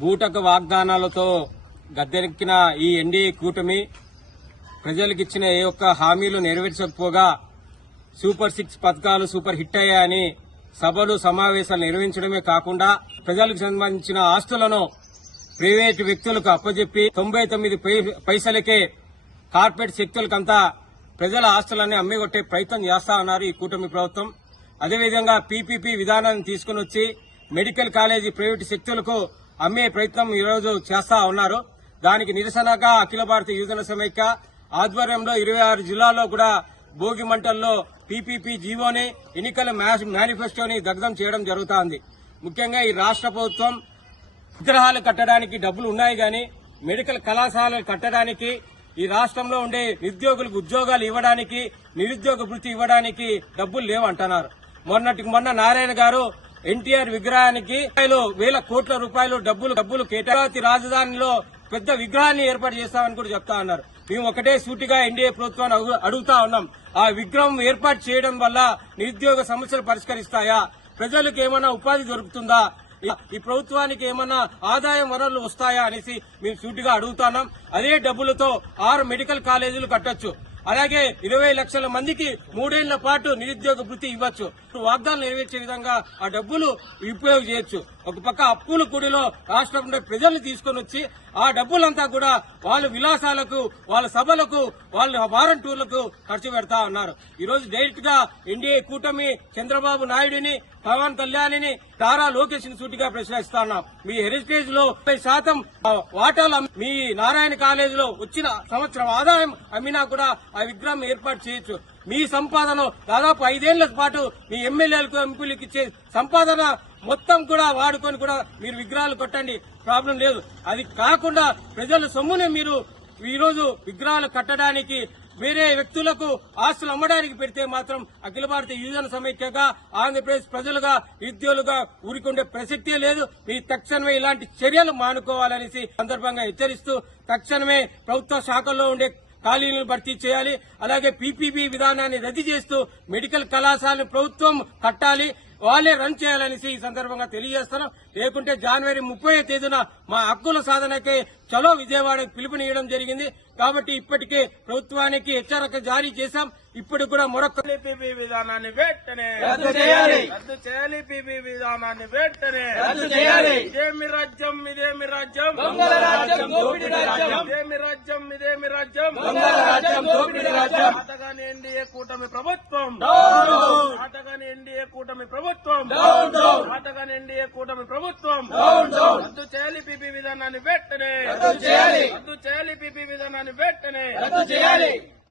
బూటక వాగ్దానాలతో గద్దెనెక్కిన ఈ ఎన్డీఏ కూటమి ప్రజలకు ఇచ్చిన ఏ ఒక్క హామీలు నెరవేర్చకపోగా సూపర్ 6 పథకాలు సూపర్ హిట్ అయ్యాయని సభలు సమావేశాలు నిర్వహించడమే కాకుండా ప్రజలకు సంబంధించిన ఆస్తులను ప్రైవేటు వ్యక్తులకు అప్పజెప్పి 99 పైసలకే కార్పొరేట్ శక్తులకంతా ప్రజల ఆస్తులన్నీ అమ్మిగొట్టే ప్రయత్నం చేస్తా ఉన్నారు ఈ కూటమి ప్రభుత్వం. అదేవిధంగా పీపీపీ విధానాన్ని తీసుకుని వచ్చి మెడికల్ కాలేజీ ప్రైవేటు శక్తులకు అమ్మే ప్రయత్నం ఈరోజు చేస్తా ఉన్నారు. దానికి నిరసనగా అఖిల భారత యువజన సమైక్య ఆధ్వర్యంలో 26 జిల్లాల్లో కూడా భోగి మంటల్లో పీపీపీ జీవోని ఎన్నికల మేనిఫెస్టోని దగ్ధం చేయడం జరుగుతోంది. ముఖ్యంగా ఈ రాష్ట్ర ప్రభుత్వం విగ్రహాలు కట్టడానికి డబ్బులు ఉన్నాయి గాని మెడికల్ కళాశాలలు కట్టడానికి ఈ రాష్ట్రంలో ఉండే నిరుద్యోగులకు ఉద్యోగాలు ఇవ్వడానికి నిరుద్యోగ వృత్తి ఇవ్వడానికి డబ్బులు లేవంటున్నారు. మొన్న నారాయణ గారు ఎన్టీఆర్ విగ్రహానికి వేల కోట్ల రూపాయలు డబ్బులు కేటాయించి రాజధానిలో పెద్ద విగ్రహాన్ని ఏర్పాటు చేస్తామని కూడా చెప్తా ఉన్నారు. మేము ఒకటే సూటిగా ఎన్డీఏ ప్రభుత్వాన్ని అడుగుతా ఉన్నాం, ఆ విగ్రహం ఏర్పాటు చేయడం వల్ల నిరుద్యోగ సమస్యలు పరిష్కరిస్తాయా? ప్రజలకు ఏమైనా ఉపాధి దొరుకుతుందా? ఈ ప్రభుత్వానికి ఏమన్నా ఆదాయం వనరులు వస్తాయా అనేసి మేము సూటిగా అడుగుతున్నాం. అదే డబ్బులతో 6 మెడికల్ కాలేజీలు కట్టొచ్చు. అలాగే 20 లక్షల మందికి 3 ఏళ్ల పాటు నిరుద్యోగ వృత్తి ఇవ్వచ్చు. వాగ్దానాలు నెరవేర్చే విధంగా ఆ డబ్బులు ఉపయోగం చేయొచ్చు. ఒక పక్క అప్పుల కుడిలో రాష్ట్రంలో ప్రజల్ని తీసుకుని వచ్చి ఆ డబ్బులంతా కూడా వాళ్ళ విలాసాలకు, వాళ్ళ సభలకు, వాళ్ళ వారంటూర్లకు ఖర్చు పెడతా ఉన్నారు. ఈ రోజు డైరెక్ట్ గా ఎన్డీఏ కూటమి చంద్రబాబు నాయుడిని, పవన్ కళ్యాణ్ని, నారా లోకేష్ ని సూటిగా ప్రశ్నిస్తా ఉన్నాం. మీ హెరిటేజ్ లో 50% వాటాలు మీ నారాయణ కాలేజీలో వచ్చిన సంవత్సరం ఆదాయం అమ్మినా కూడా ఆ విగ్రహం ఏర్పాటు చేయొచ్చు. మీ సంపాదన దాదాపు 5 ఏళ్ల పాటు మీ ఎమ్మెల్యేలకు, ఎంపీలకు ఇచ్చే సంపాదన మొత్తం కూడా వాడుకొని కూడా మీరు విగ్రహాలు కొట్టండి, ప్రాబ్లం లేదు. అది కాకుండా ప్రజల సొమ్ముని మీరు ఈరోజు విగ్రహాలు కట్టడానికి వేరే వ్యక్తులకు ఆస్తులు అమ్మడానికి పెడితే మాత్రం అఖిల భారత యువజన సమైక్యగా ఆంధ్రప్రదేశ్ ప్రజలుగా నిరుద్యోగులుగా ఊరుకుండే ప్రసక్తే లేదు. మీరు తక్షణమే ఇలాంటి చర్యలు మానుకోవాలనేసి సందర్భంగా హెచ్చరిస్తూ తక్షణమే ప్రభుత్వ శాఖల్లో ఉండే ఖాళీలను భర్తీ చేయాలి. అలాగే పీపీపీ విధానాన్ని రద్దు చేస్తూ మెడికల్ కళాశాలను ప్రభుత్వం కట్టాలి, వాళ్ళే రన్ చేయాలనేసి ఈ సందర్భంగా తెలియజేస్తున్నాం. లేకుంటే జనవరి 30వ తేదీన మా హక్కుల సాధనకే చలో విజయవాడకు పిలుపునియడం జరిగింది. కాబట్టి ఇప్పటికే ప్రభుత్వానికి హెచ్చరిక జారీ చేశాం. ఇప్పుడు కూడా మరొక పీపీ విధానాన్ని వెంటనే రద్దు చేయాలి. పీపీ విధానాన్ని వెంటనే రద్దు చేయాలి. ఇదేమి రాజ్యం, ఇదేమి రాజ్యం, దొంగల రాజ్యం, దోపిడీ రాజ్యం, ఇదేమి రాజ్యం, ఇదేమి రాజ్యం, దొంగల రాజ్యం, దోపిడీ రాజ్యం. ఆటగాని ఎన్డీఏ కూటమి ప్రభుత్వం, ఆటగాని ఎన్డీఏ కూటమి ప్రభుత్వం, ఆటగాని ఎన్డీఏ కూటమి ప్రభుత్వం రద్దు చేయాలి. పీపీ విధానాన్ని వెంటనే రద్దు చేయాలి. రద్దు చేయాలి. పీపీ విధానాన్ని వెంటనే రద్దు చేయాలి.